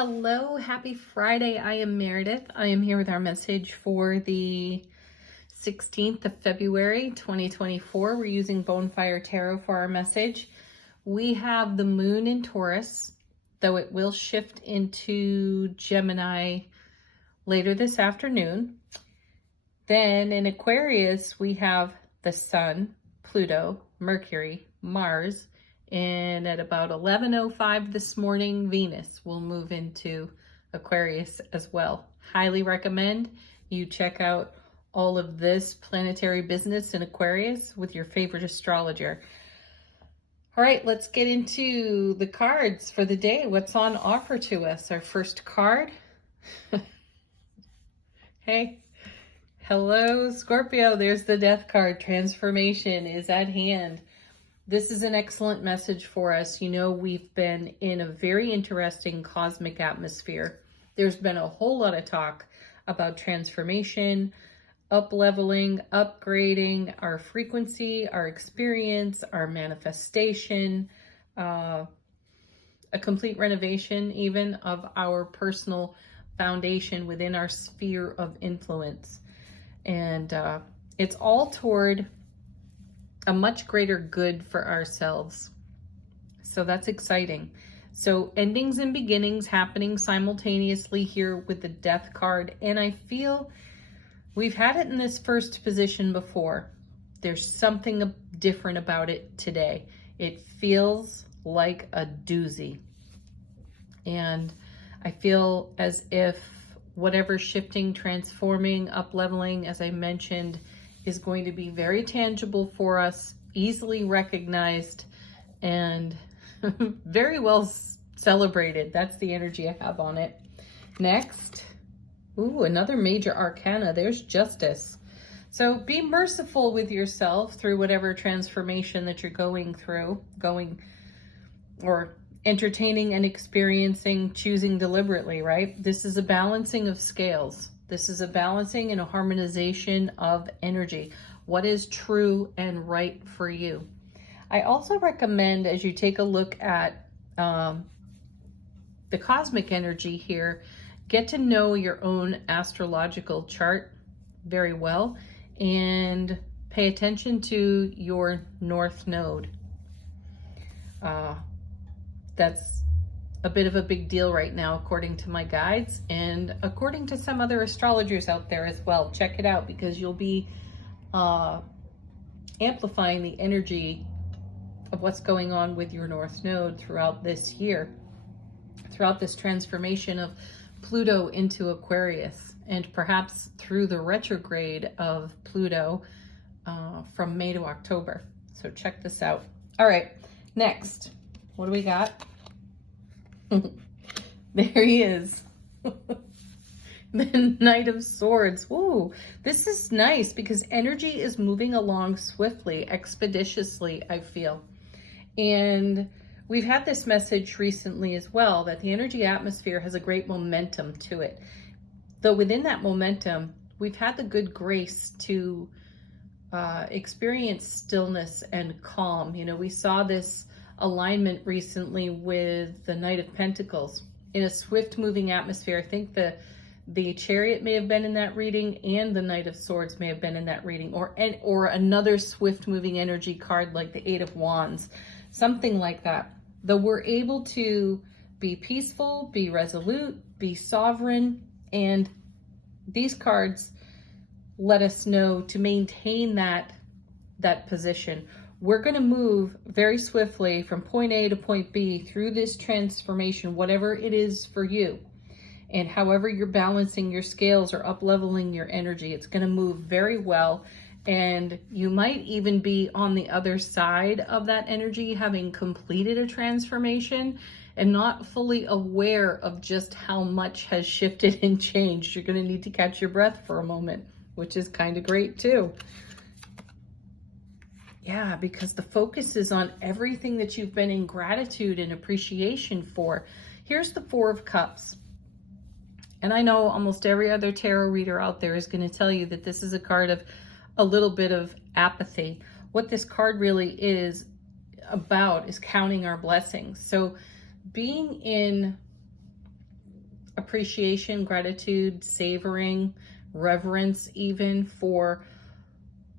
Hello, happy Friday. I am Meredith. I am here with our message for the 16th of February, 2024. We're using Bonefire Tarot for our message. We have the moon in Taurus, though it will shift into Gemini later this afternoon. Then in Aquarius, we have the Sun, Pluto, Mercury, Mars, and at about 11:05 this morning, Venus will move into Aquarius as well. Highly recommend you check out all of this planetary business in Aquarius with your favorite astrologer. All right, let's get into the cards for the day. What's on offer to us? Our first card. Hey, hello, Scorpio. There's the Death card. Transformation is at hand. This is an excellent message for us. You know, we've been in a very interesting cosmic atmosphere. There's been a whole lot of talk about transformation, up-leveling, upgrading our frequency, our experience, our manifestation, a complete renovation even of our personal foundation within our sphere of influence. And it's all toward a much greater good for ourselves. So that's exciting. So endings and beginnings happening simultaneously here with the Death card. And I feel we've had it in this first position before. There's something different about it today. It feels like a doozy. And I feel as if whatever shifting, transforming, up-leveling, as I mentioned, is going to be very tangible for us, easily recognized, and very well celebrated. That's the energy I have on it. Next, ooh, another major arcana. There's Justice. So be merciful with yourself through whatever transformation that you're going through, or entertaining and experiencing, choosing deliberately, right? This is a balancing of scales. This is a balancing and a harmonization of energy. What is true and right for you? I also recommend, as you take a look at the cosmic energy here, get to know your own astrological chart very well and pay attention to your North Node. That's a bit of a big deal right now, according to my guides and according to some other astrologers out there as well. Check it out, because you'll be amplifying the energy of what's going on with your North Node throughout this year, throughout this transformation of Pluto into Aquarius, and perhaps through the retrograde of Pluto from May to October. So check this out. All right, next, what do we got? There he is. The Knight of Swords. Woo, this is nice because energy is moving along swiftly, expeditiously, I feel. And we've had this message recently as well, that the energy atmosphere has a great momentum to it. Though within that momentum, we've had the good grace to experience stillness and calm. You know, we saw this alignment recently with the Knight of Pentacles in a swift moving atmosphere. I think the Chariot may have been in that reading, and the Knight of Swords may have been in that reading, or another swift moving energy card like the Eight of Wands, something like that. Though we're able to be peaceful, be resolute, be sovereign, and these cards let us know to maintain that position. We're going to move very swiftly from point A to point B through this transformation, whatever it is for you. And however you're balancing your scales or up-leveling your energy, it's going to move very well. And you might even be on the other side of that energy, having completed a transformation and not fully aware of just how much has shifted and changed. You're going to need to catch your breath for a moment, which is kind of great too. Yeah, because the focus is on everything that you've been in gratitude and appreciation for. Here's the Four of Cups. And I know almost every other tarot reader out there is going to tell you that this is a card of a little bit of apathy. What this card really is about is counting our blessings. So being in appreciation, gratitude, savoring, reverence even for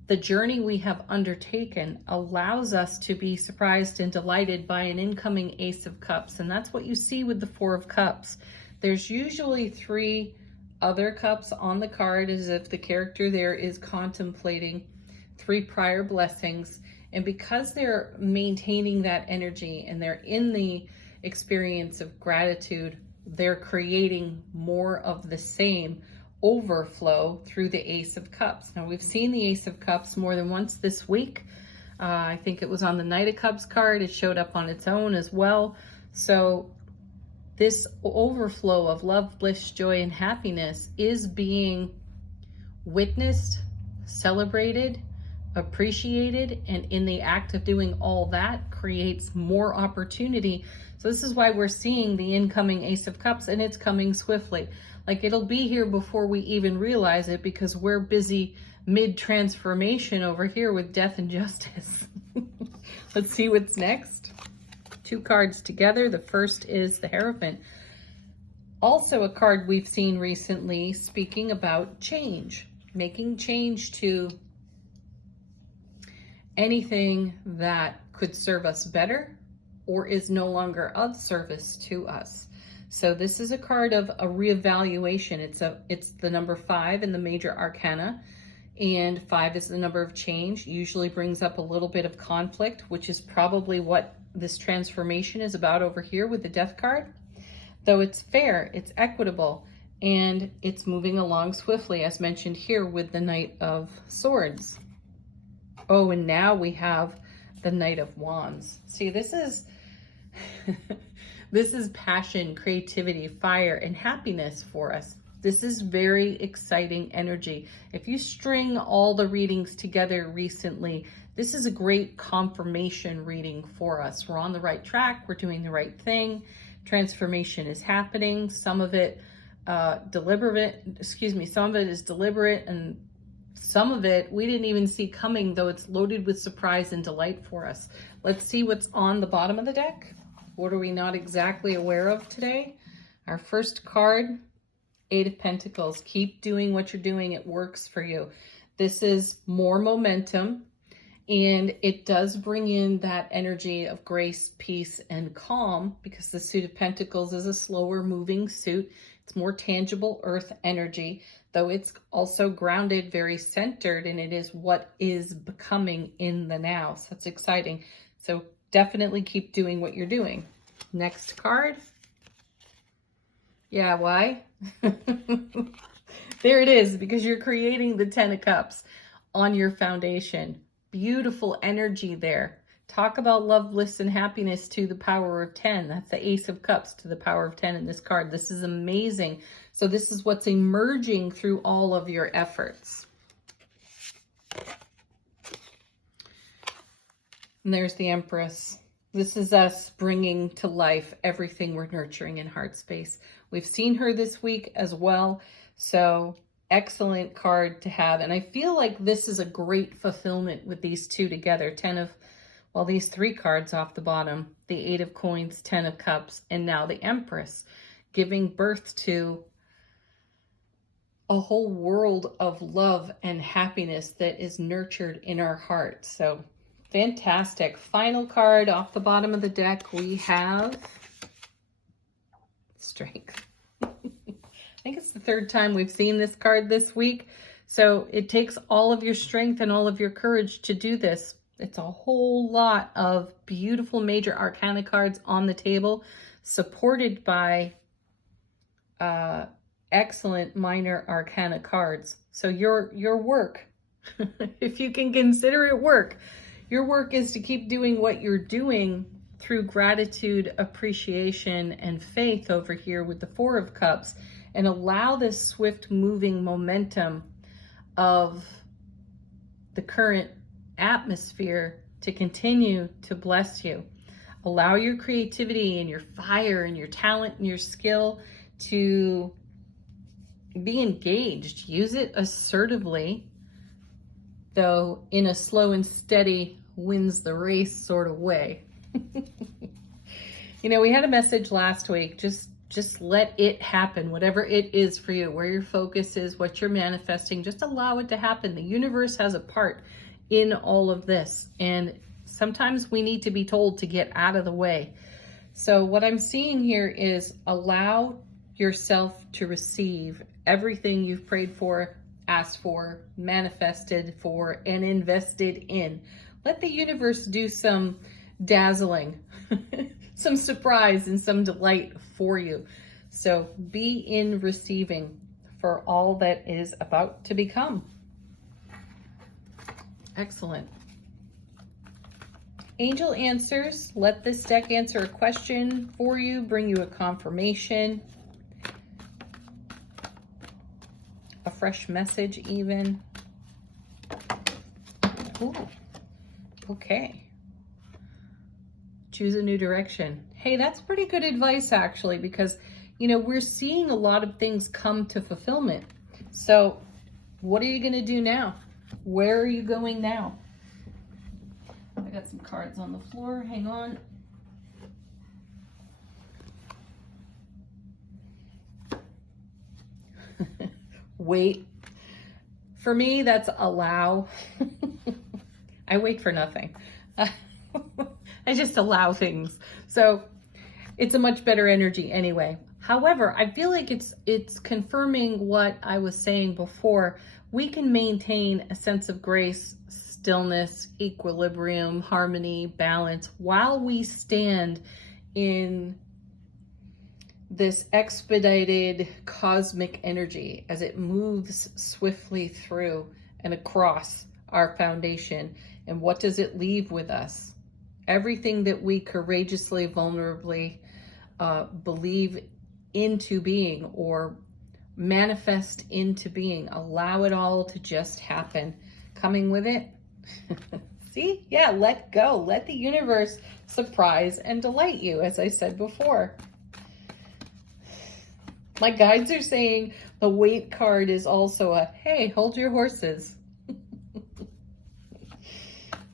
the journey we have undertaken allows us to be surprised and delighted by an incoming Ace of Cups. And that's what you see with the Four of Cups. There's usually 3 other cups on the card, as if the character there is contemplating 3 prior blessings. And because they're maintaining that energy and they're in the experience of gratitude, they're creating more of the same overflow through the Ace of Cups. Now, we've seen the Ace of Cups more than once this week. I think it was on the Knight of Cups card. It showed up on its own as well. So this overflow of love, bliss, joy, and happiness is being witnessed, celebrated, appreciated, and in the act of doing all that creates more opportunity. So this is why we're seeing the incoming Ace of Cups, and it's coming swiftly. Like, it'll be here before we even realize it, because we're busy mid-transformation over here with death and justice. Let's see what's next. 2 cards together. The first is the Hierophant. Also a card we've seen recently speaking about change, making change to anything that could serve us better or is no longer of service to us. So this is a card of a reevaluation. It's the number 5 in the major arcana, and 5 is the number of change. Usually brings up a little bit of conflict, which is probably what this transformation is about over here with the Death card. Though it's fair, it's equitable, and it's moving along swiftly, as mentioned here with the Knight of Swords. Oh, and now we have the Knight of Wands. See, this is this is passion, creativity, fire, and happiness for us. This is very exciting energy. If you string all the readings together recently, this is a great confirmation reading for us. We're on the right track. We're doing the right thing. Transformation is happening. Some of it some of it is deliberate, and some of it we didn't even see coming, though it's loaded with surprise and delight for us. Let's see what's on the bottom of the deck. What are we not exactly aware of today? Our first card, 8 of Pentacles. Keep doing what you're doing. It works for you. This is more momentum, and it does bring in that energy of grace, peace, and calm, because the Suit of Pentacles is a slower moving suit. It's more tangible earth energy, though it's also grounded, very centered, and it is what is becoming in the now. So it's exciting. So definitely keep doing what you're doing. Next card. Yeah, why? There it is, because you're creating the 10 of Cups on your foundation. Beautiful energy there. Talk about love, bliss, and happiness to the power of 10. That's the Ace of Cups to the power of 10 in this card. This is amazing. So this is what's emerging through all of your efforts. And there's the Empress. This is us bringing to life everything we're nurturing in heart space. We've seen her this week as well. So excellent card to have. And I feel like this is a great fulfillment with these two together. These 3 cards off the bottom, the 8 of Coins, 10 of Cups, and now the Empress, giving birth to a whole world of love and happiness that is nurtured in our heart. So fantastic. Final card off the bottom of the deck, we have Strength. I think it's the 3rd time we've seen this card this week. So it takes all of your strength and all of your courage to do this. It's a whole lot of beautiful major arcana cards on the table, supported by excellent minor arcana cards. So your work, if you can consider it work, your work is to keep doing what you're doing through gratitude, appreciation, and faith over here with the 4 of Cups, and allow this swift moving momentum of the current atmosphere to continue to bless you. Allow your creativity and your fire and your talent and your skill to be engaged. Use it assertively, though in a slow and steady wins the race sort of way. You know, we had a message last week, just just let it happen, whatever it is for you, where your focus is, what you're manifesting, just allow it to happen. The universe has a part in all of this. And sometimes we need to be told to get out of the way. So what I'm seeing here is allow yourself to receive everything you've prayed for, asked for, manifested for, and invested in. Let the universe do some dazzling, some surprise and some delight for you. So be in receiving for all that is about to become. Excellent. Angel answers. Let this deck answer a question for you, bring you a confirmation, a fresh message even. Ooh. Okay. Choose a new direction. Hey, that's pretty good advice actually, because we're seeing a lot of things come to fulfillment. So what are you going to do now? Where are you going now? I got some cards on the floor. Hang on. Wait. For me, that's allow. I wait for nothing. I just allow things. So it's a much better energy anyway. However, I feel like it's confirming what I was saying before. We can maintain a sense of grace, stillness, equilibrium, harmony, balance while we stand in this expedited cosmic energy as it moves swiftly through and across our foundation. And what does it leave with us? Everything that we courageously, vulnerably believe into being or manifest into being. Allow it all to just happen. Coming with it. See? Yeah, let go. Let the universe surprise and delight you, as I said before. My guides are saying the wait card is also a, hey, hold your horses.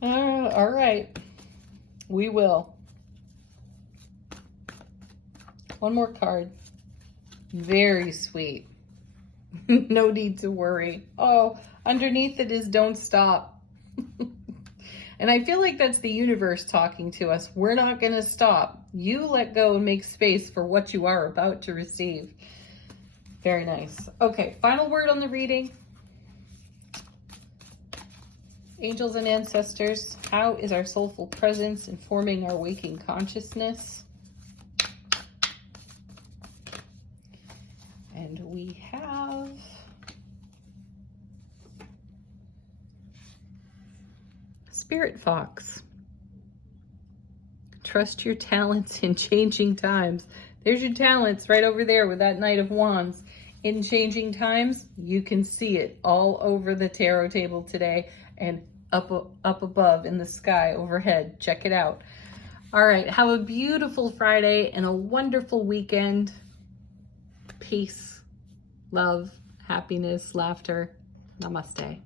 All right. We will. One more card. Very sweet. No need to worry. Oh, underneath it is don't stop. And I feel like that's the universe talking to us. We're not going to stop. You let go and make space for what you are about to receive. Very nice. Okay, final word on the reading. Angels and ancestors, how is our soulful presence informing our waking consciousness? And we have Spirit Fox. Trust your talents in changing times. There's your talents right over there with that Knight of Wands. In changing times, you can see it all over the tarot table today and up above in the sky overhead. Check it out. All right, have a beautiful Friday and a wonderful weekend. Peace, love, happiness, laughter. Namaste.